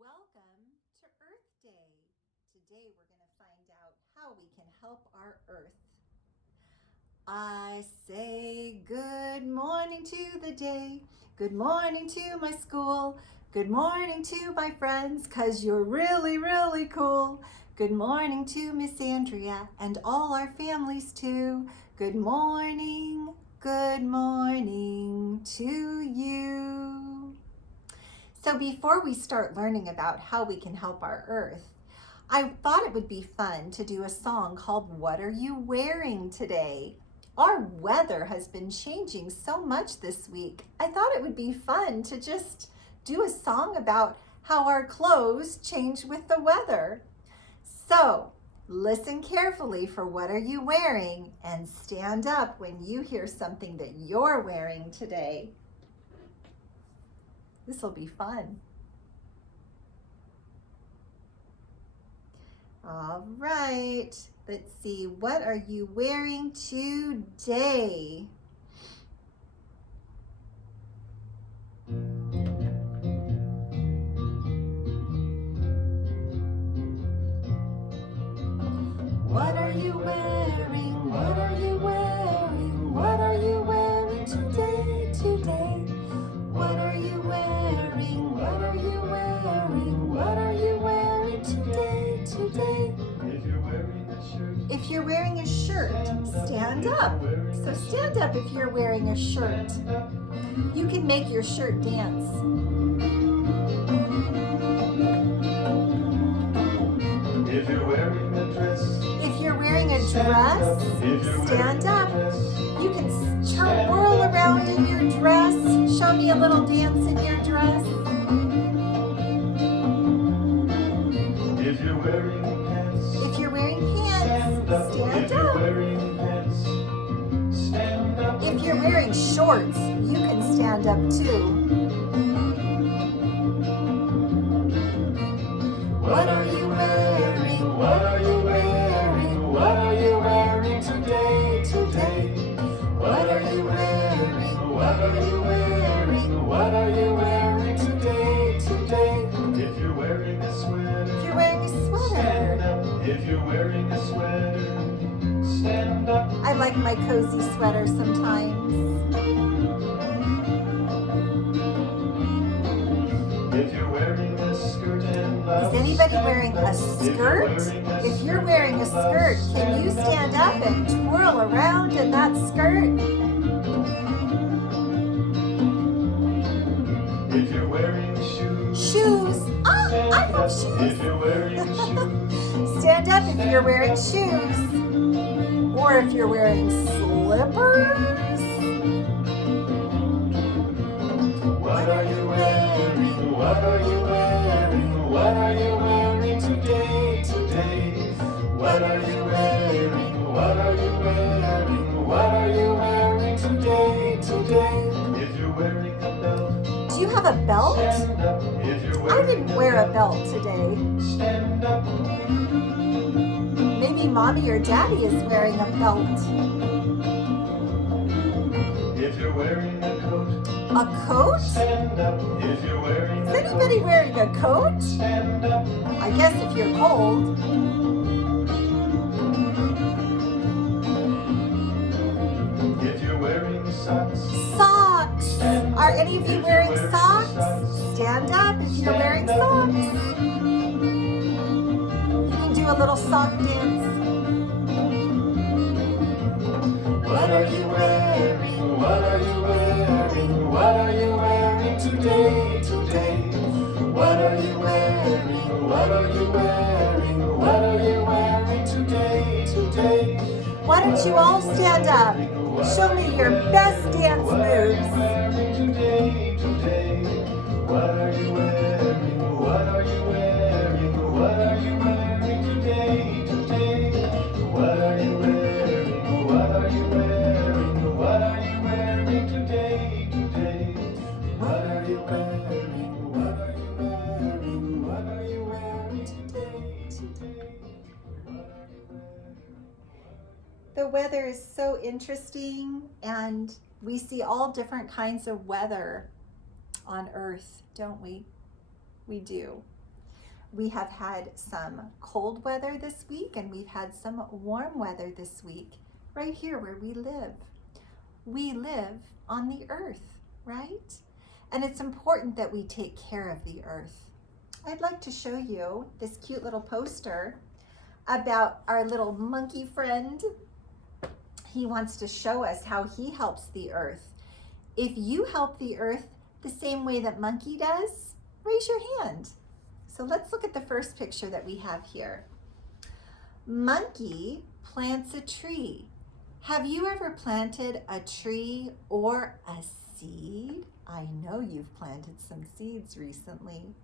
Welcome to Earth Day. Today we're going to find out how we can help our Earth. I say good morning to the day. Good morning to my school. Good morning to my friends, 'cause you're really, really cool. Good morning to Miss Andrea and all our families too. Good morning to you. So before we start learning about how we can help our Earth, I thought it would be fun to do a song called What Are You Wearing Today? Our weather has been changing so much this week. I thought it would be fun to just do a song about how our clothes change with the weather. So listen carefully for what are you wearing and stand up when you hear something that you're wearing today. This will be fun. All right, let's see. What are you wearing today? What are you wearing? What are you wearing? What are you wearing today? What are you wearing? What are you wearing? What are you wearing today? If you're wearing a shirt, stand up. So stand up if you're wearing a shirt. You can make your shirt dance. If you're wearing a dress, stand up. You can whirl around in your dress. Show me a little dance in your dress. If you're wearing pants, stand up. If you're wearing shorts, you can stand up too. What are you wearing? What are you wearing? What are you wearing today? What are you wearing? What are you wearing? What are you wearing today? If you're wearing a sweater, stand up. If you're wearing a sweater, stand up. I like my cozy sweater sometimes. If you're wearing a skirt and blouse, Is anybody wearing a skirt? If you're wearing a skirt, can you stand up and twirl around in that skirt? If you're wearing shoes, I love shoes. If you're wearing shoes, Stand up if you're wearing shoes. Or if you're wearing slippers. what are you wearing? What are you wearing? What are you wearing today? What are you wearing? What are you wearing? What are you wearing today? If you're wearing a belt, Do you have a belt? stand up. If you're I wearing didn't wear a belt today. stand up. Maybe mommy or daddy is wearing a belt. If you're wearing a coat, A coat? stand up. If you're wearing Is a anybody coat, wearing a coat? stand up. I guess if you're cold. If you're wearing socks, Socks. Are any of you wearing socks? Stand up if you're wearing socks. You can do a little sock dance. what are you wearing? What are you wearing? What are you wearing today? What are you wearing? What are you wearing? What are you wearing today? Why don't you all stand up? Show me your best dance What are you moves. wearing today? What are you wearing? What are you wearing? What are you wearing today? What are you wearing? What are you wearing? What are you wearing today? What are you wearing? What are you wearing? What are you wearing today? The weather is so interesting, and we see all different kinds of weather on Earth, don't we? We do. We have had some cold weather this week and we've had some warm weather this week right here where we live. We live on the earth, right? And it's important that we take care of the earth. I'd like to show you this cute little poster about our little monkey friend. He wants to show us how he helps the earth. If you help the earth the same way that Monkey does, raise your hand. So let's look at the first picture that we have here. Monkey plants a tree. Have you ever planted a tree or a seed? I know you've planted some seeds recently.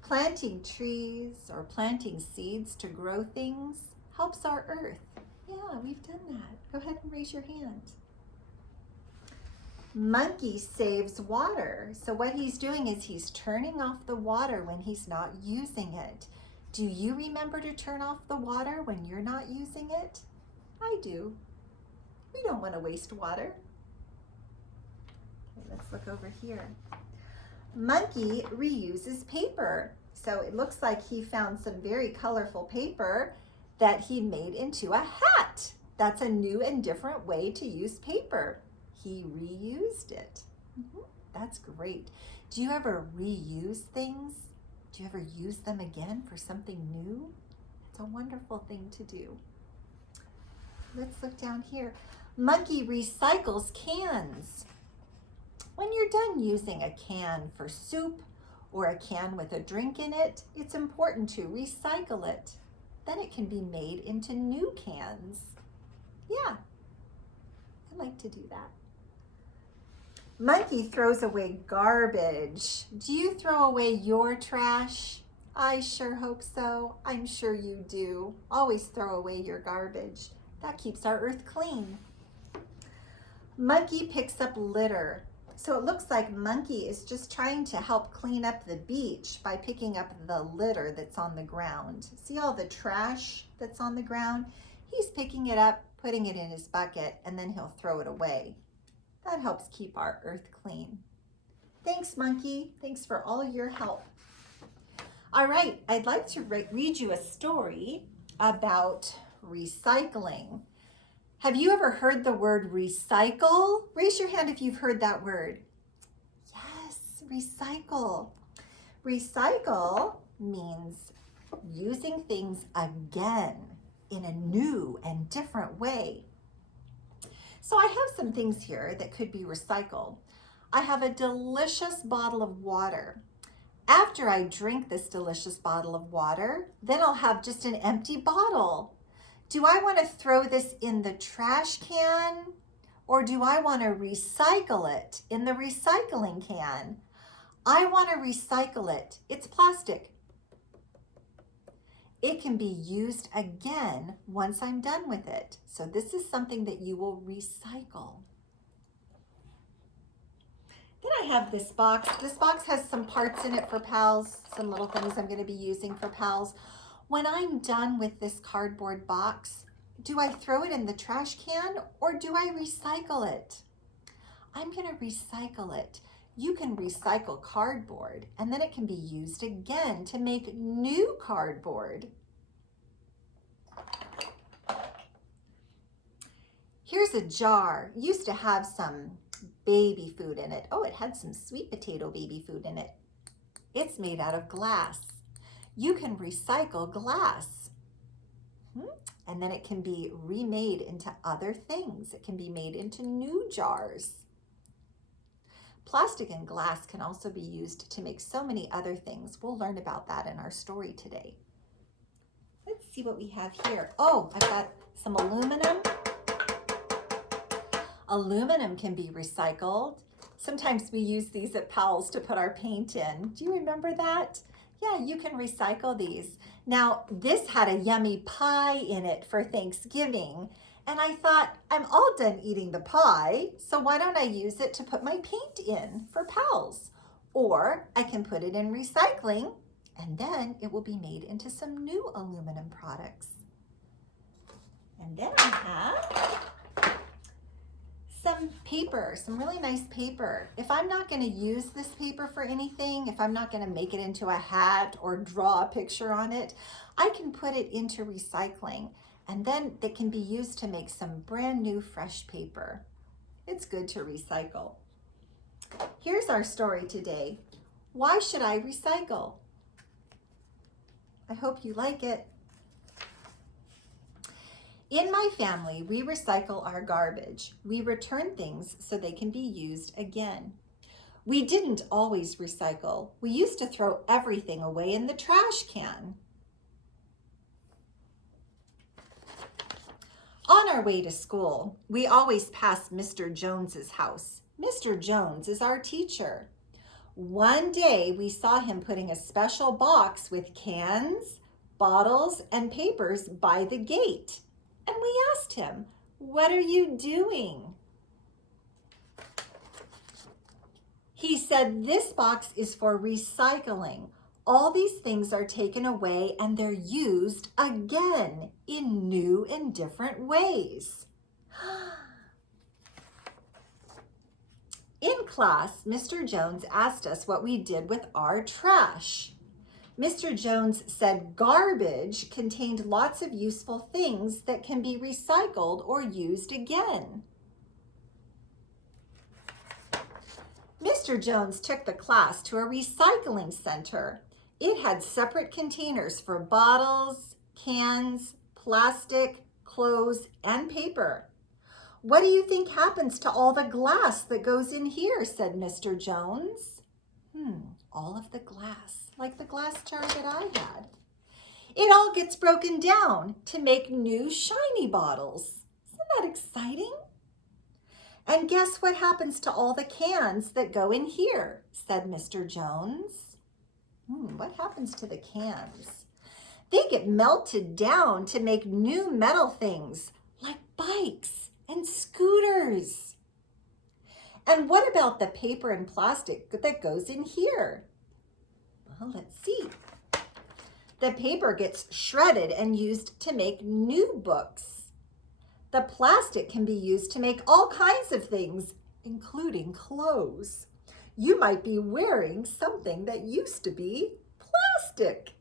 Planting trees or planting seeds to grow things helps our earth. Yeah, we've done that. Go ahead and raise your hand. Monkey saves water. So what he's doing is he's turning off the water when he's not using it. Do you remember to turn off the water when you're not using it? I do. We don't want to waste water. Okay, let's look over here. Monkey reuses paper. So it looks like he found some very colorful paper that he made into a hat. That's a new and different way to use paper. He reused it. That's great. Do you ever reuse things? Do you ever use them again for something new? It's a wonderful thing to do. Let's look down here. Monkey recycles cans. When you're done using a can for soup or a can with a drink in it, it's important to recycle it. Then it can be made into new cans. Yeah, I like to do that. Monkey throws away garbage. Do you throw away your trash? I sure hope so. I'm sure you do. Always throw away your garbage. That keeps our earth clean. Monkey picks up litter. So it looks like Monkey is just trying to help clean up the beach by picking up the litter that's on the ground. See all the trash that's on the ground? He's picking it up, putting it in his bucket, and then he'll throw it away. That helps keep our earth clean. Thanks, Monkey. Thanks for all your help. All right, I'd like to read you a story about recycling. Have you ever heard the word recycle? Raise your hand if you've heard that word. Yes, recycle. Recycle means using things again in a new and different way. So I have some things here that could be recycled. I have a delicious bottle of water. After I drink this delicious bottle of water, then I'll have just an empty bottle. Do I want to throw this in the trash can or do I want to recycle it in the recycling can? I want to recycle it. It's plastic. It can be used again once I'm done with it. So this is something that you will recycle. Then I have this box. This box has some parts in it for pals, some little things I'm going to be using for pals. When I'm done with this cardboard box, do I throw it in the trash can or do I recycle it? I'm going to recycle it. You can recycle cardboard and then it can be used again to make new cardboard. Here's a jar. It used to have some baby food in it. Oh, it had some sweet potato baby food in it. It's made out of glass. You can recycle glass. And then it can be remade into other things. It can be made into new jars. Plastic and glass can also be used to make so many other things. We'll learn about that in our story today. Let's see what we have here. Oh, I've got some aluminum. Aluminum can be recycled. Sometimes we use these at Powell's to put our paint in. Do you remember that? Yeah, you can recycle these. Now, this had a yummy pie in it for Thanksgiving. And I thought, I'm all done eating the pie, so why don't I use it to put my paint in for pals? Or I can put it in recycling, and then it will be made into some new aluminum products. And then I have some paper, some really nice paper. If I'm not going to use this paper for anything, if I'm not going to make it into a hat or draw a picture on it, I can put it into recycling, and then it can be used to make some brand new fresh paper. It's good to recycle. Here's our story today. Why should I recycle? I hope you like it. In my family, we recycle our garbage. We return things so they can be used again. We didn't always recycle. We used to throw everything away in the trash can. On our way to school, we always pass Mr. Jones's house. Mr. Jones is our teacher. One day we saw him putting a special box with cans, bottles, and papers by the gate. And we asked him, "What are you doing?" He said, "This box is for recycling. All these things are taken away and they're used again in new and different ways." In class, Mr. Jones asked us what we did with our trash. Mr. Jones said garbage contained lots of useful things that can be recycled or used again. Mr. Jones took the class to a recycling center. It had separate containers for bottles, cans, plastic, clothes, and paper. "What do you think happens to all the glass that goes in here?" said Mr. Jones. All of the glass, like the glass jar that I had. "It all gets broken down to make new shiny bottles." Isn't that exciting? "And guess what happens to all the cans that go in here?" said Mr. Jones. What happens to the cans? "They get melted down to make new metal things like bikes and scooters." "And what about the paper and plastic that goes in here?" Well, let's see. "The paper gets shredded and used to make new books. The plastic can be used to make all kinds of things, including clothes. You might be wearing something that used to be plastic."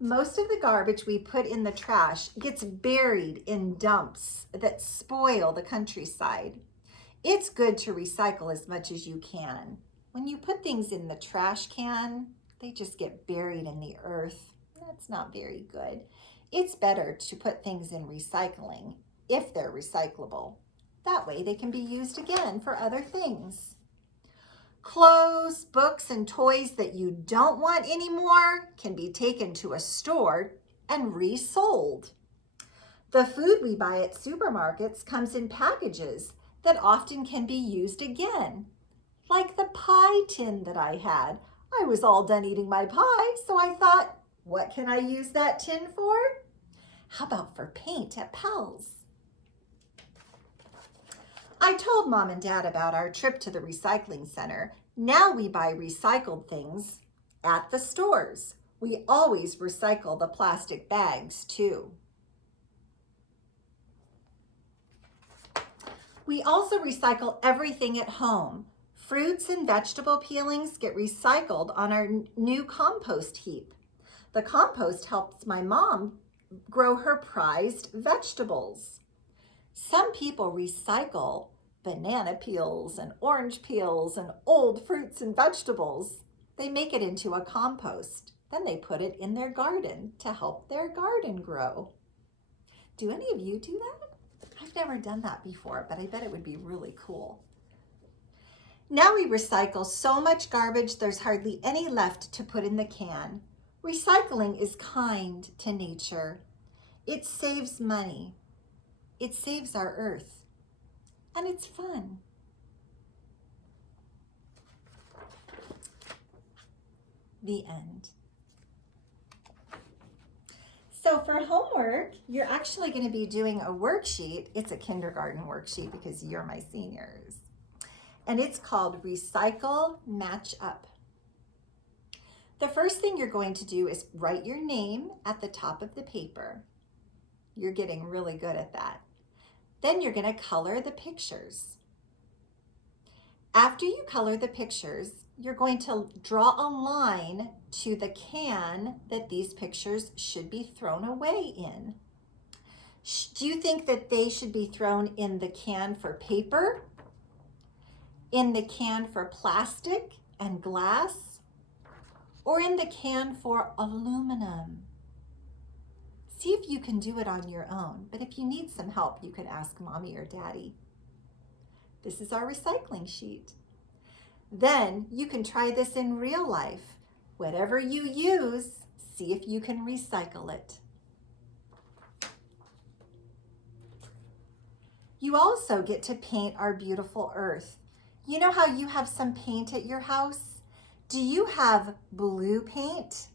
Most of the garbage we put in the trash gets buried in dumps that spoil the countryside. It's good to recycle as much as you can. When you put things in the trash can, they just get buried in the earth. That's not very good. It's better to put things in recycling if they're recyclable. That way they can be used again for other things. Clothes, books, and toys that you don't want anymore can be taken to a store and resold. The food we buy at supermarkets comes in packages that often can be used again, like the pie tin that I had. I was all done eating my pie, so I thought, what can I use that tin for? How about for paint at Pell's? I told Mom and Dad about our trip to the recycling center. Now we buy recycled things at the stores. We always recycle the plastic bags too. We also recycle everything at home. Fruits and vegetable peelings get recycled on our new compost heap. The compost helps my mom grow her prized vegetables. Some people recycle banana peels and orange peels and old fruits and vegetables. They make it into a compost. Then they put it in their garden to help their garden grow. Do any of you do that? I've never done that before, but I bet it would be really cool. Now we recycle so much garbage, there's hardly any left to put in the can. Recycling is kind to nature. It saves money. It saves our earth. And it's fun. The end. So for homework, you're actually going to be doing a worksheet. It's a kindergarten worksheet because you're my seniors. And it's called Recycle Match Up. The first thing you're going to do is write your name at the top of the paper. You're getting really good at that. Then you're going to color the pictures. After you color the pictures, you're going to draw a line to the can that these pictures should be thrown away in. Do you think that they should be thrown in the can for paper, in the can for plastic and glass, or in the can for aluminum? See if you can do it on your own, but if you need some help, you can ask mommy or daddy. This is our recycling sheet. Then you can try this in real life. Whatever you use, see if you can recycle it. You also get to paint our beautiful earth. You know how you have some paint at your house? Do you have blue paint?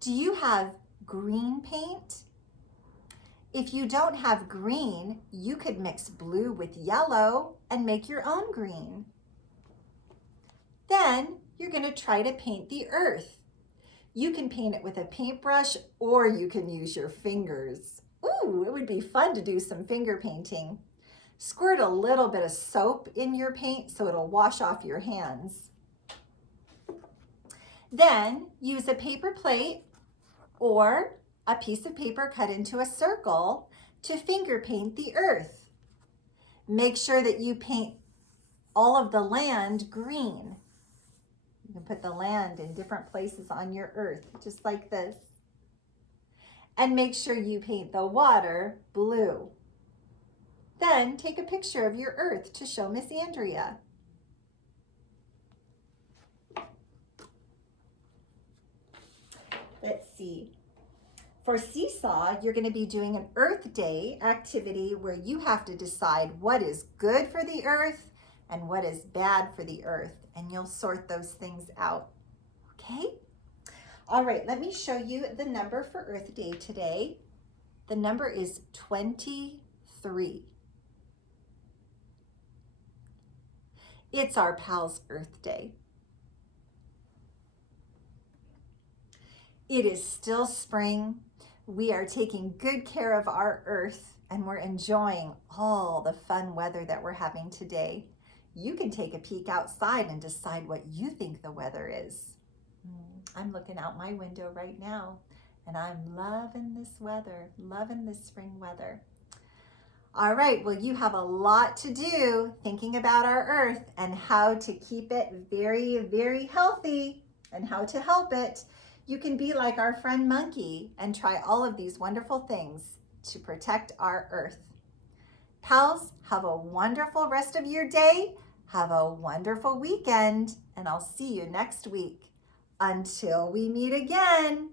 Do you have green paint? If you don't have green, you could mix blue with yellow and make your own green. Then you're going to try to paint the earth. You can paint it with a paintbrush or you can use your fingers. Ooh, it would be fun to do some finger painting. Squirt a little bit of soap in your paint so it'll wash off your hands. Then use a paper plate or a piece of paper cut into a circle to finger paint the earth. Make sure that you paint all of the land green. You can put the land in different places on your earth, just like this. And make sure you paint the water blue. Then take a picture of your earth to show Miss Andrea. Let's see. For Seesaw, you're going to be doing an Earth Day activity where you have to decide what is good for the earth and what is bad for the earth, and you'll sort those things out. Okay? All right, let me show you the number for Earth Day today. The number is 23. It's our Pals Earth Day. It is still spring. We are taking good care of our earth and we're enjoying all the fun weather that we're having today. You can take a peek outside and decide what you think the weather is. I'm looking out my window right now and I'm loving this weather, loving this spring weather. All right, well, you have a lot to do thinking about our earth and how to keep it very, very healthy and how to help it. You can be like our friend Monkey and try all of these wonderful things to protect our earth. Pals, have a wonderful rest of your day. Have a wonderful weekend, and I'll see you next week. Until we meet again.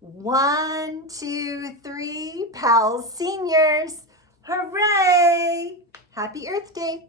1, 2, 3, Pals Seniors. Hooray! Happy Earth Day.